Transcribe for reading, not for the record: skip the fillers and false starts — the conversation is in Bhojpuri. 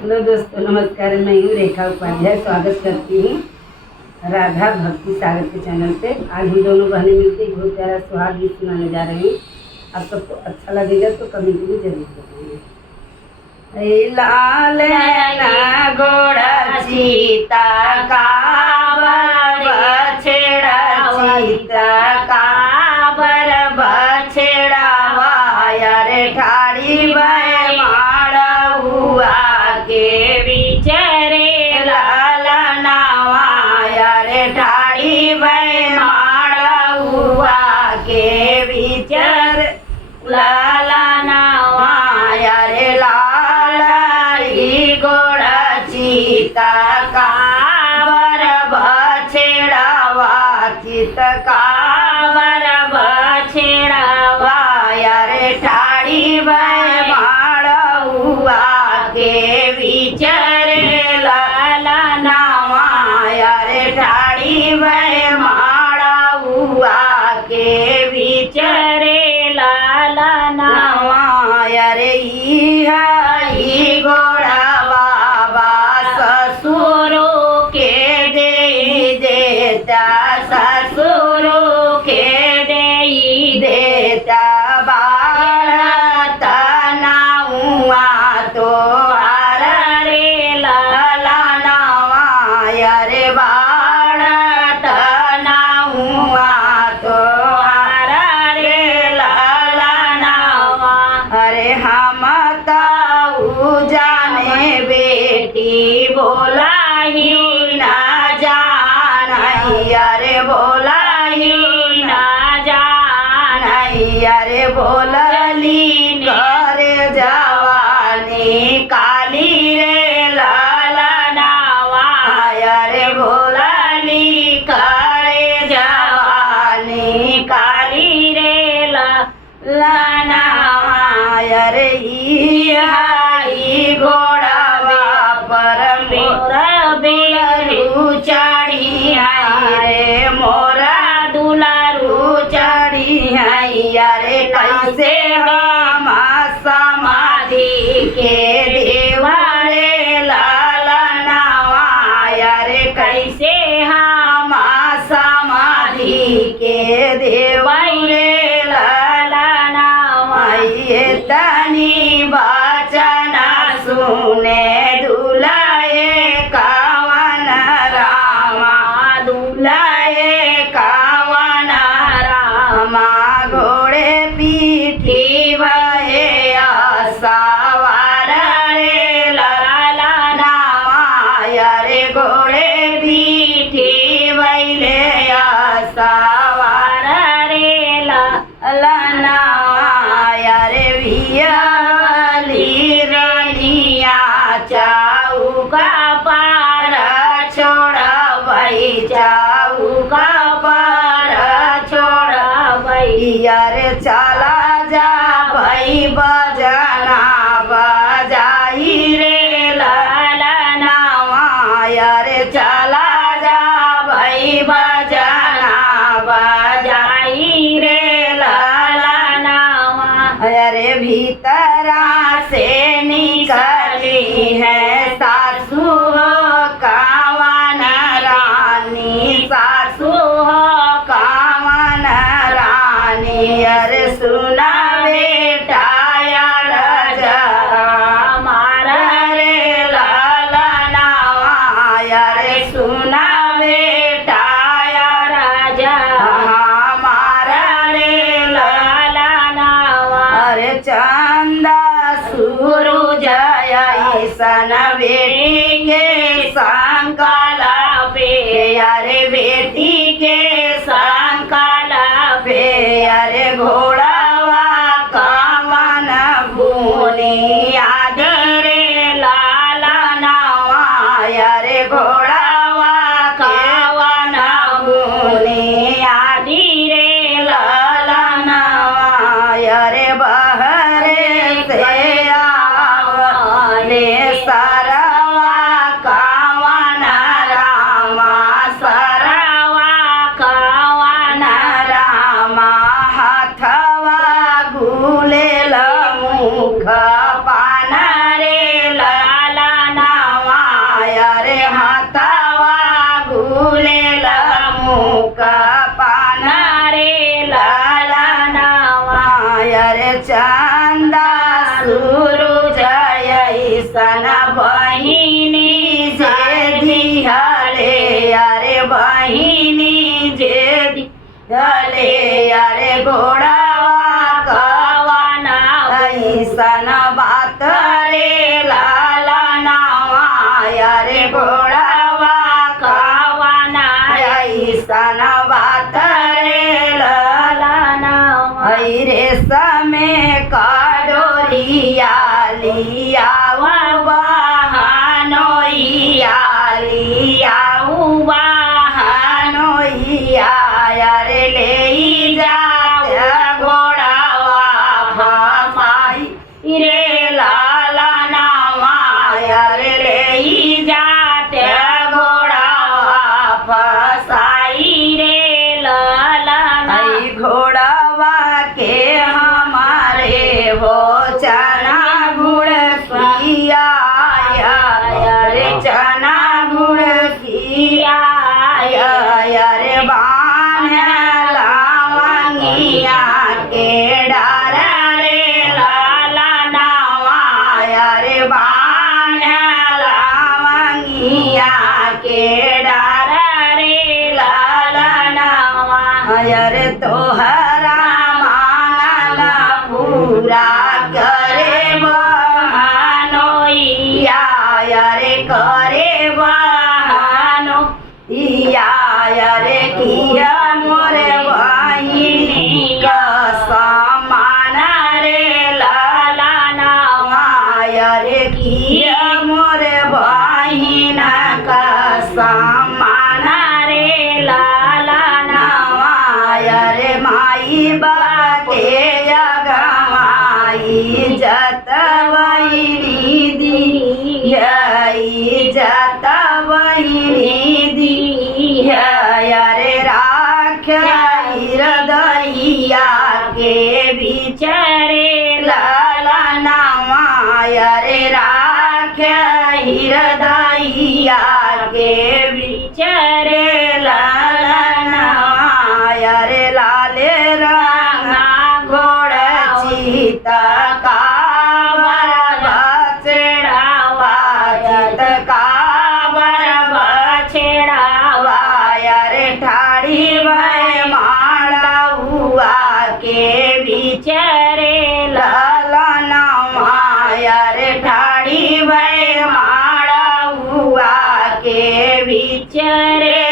हेलो दोस्तों, नमस्कार। मैं हूँ रेखा उपाध्याय। स्वागत करती हूँ राधा भक्ति सागर के चैनल पे। आज हम दोनों बहनें मिलकर बहुत प्यारा सुहाग गीत सुनाने जा रहे हैं। आप सबको अच्छा लगेगा तो कमेंट में जरूर बताइए। लाल ना घोड़ा चीता काबर बछड़ा चीता काबर बछड़ा वायर ठाड़ी हुआ के बिचरे लाला नावायर ठाड़ी हुआ के बिचर लाला नावायर लाली घोड़ा चीता काबर बछड़ा वा चित काबर बछड़ा वायर ठाड़ी हुआ के विचरे लाला नावायर ठाड़ी हुआ के विचरे लाला नावायर ई घोड़ा बाबा ससुरों के दे देता ससुरों के दे देता बोला ही ना जान अरे बोला ही ना जान अरे बोलली कर जवानी काली रे लाला नावा अरे बोलली कर जवानी काली रे लाला नावा अरे ई घोड़ा चढ़ी रे मोरा दुलारू चढ़ी रे कैसे हम समाधि के देवारे लाला नावायर कैसे हम समाधि के देवारे लाला नावाये तनी बचना सुने दुलाए घोड़े पीठी भये सवार रे लाला नावायर घोड़े पीठी भैले सवार रे लाला नावायर वियली रनिया चौका पार छोड़ा भई चौका यार चला जा भाई बजना बजाई रे लाला नावायर चला जा भाई बजना बजाई रे लाला नावा अरे भीतरा से निकली है सासू कावन रानी सासू अरे सुना बेटा राजा हमारा रे लाला नावायर सुना बेटा राजा हमारा रे लाला नावा अरे चंदा सूरज ऐसन बेटी के संकला पे अरे बेटी के संकला पे अरे घोड़ावा कामन भूनी याद रे लाला नावायर घोड़ावा कावन भूनी यादी रे लाला नावायर बहरे से आवले सरवा कावन रामा सरवा कावन रामा हाथवा गुलेल मुख पाना रे लाला ऐसन बहिनी जे दिहले अरे बहिनी जे दिहले अरे घोड़ावा कवाना ऐसन बात रे लाला नावा अरे घोड़ावा कवाना ऐसन बात रे लाला नावा रे समय का डोरिया लिया बहनोइया लिया बहनोइया अरे ले जात घोड़ावा फसाई रे लाला नावा अरे ले जात घोड़ावा फसाई रे लाला घोड़ावा के हमारे हो चना गुड़ पिया रे चना गुड़ पिया रे बान लावंगिया के डार रे लाला नावा रे बान लावंगिया के डार रे लाला नावा रे तोहरा मांगला पूरा करे बहनोइया रे करे बहनोइया रे किया मोरे बहिनी का समान रे लाला नावा रे किया मोरे बहिन का समान रे लाला नावा रे माई बाके जगमाई जत वैरी दी जत वैरी दी रे राख हृदयिया के बिचरे लाला नावा रे राख हृदयिया के बिचरे लाला नावा रे लाले रंगा घोड़ चित का बछड़ावा चित का बछड़ावा रे ठाड़ी भय माड़ा हुआ के बिचरे लाला नावा रे ठाड़ी भय माड़ा हुआ के बिचरे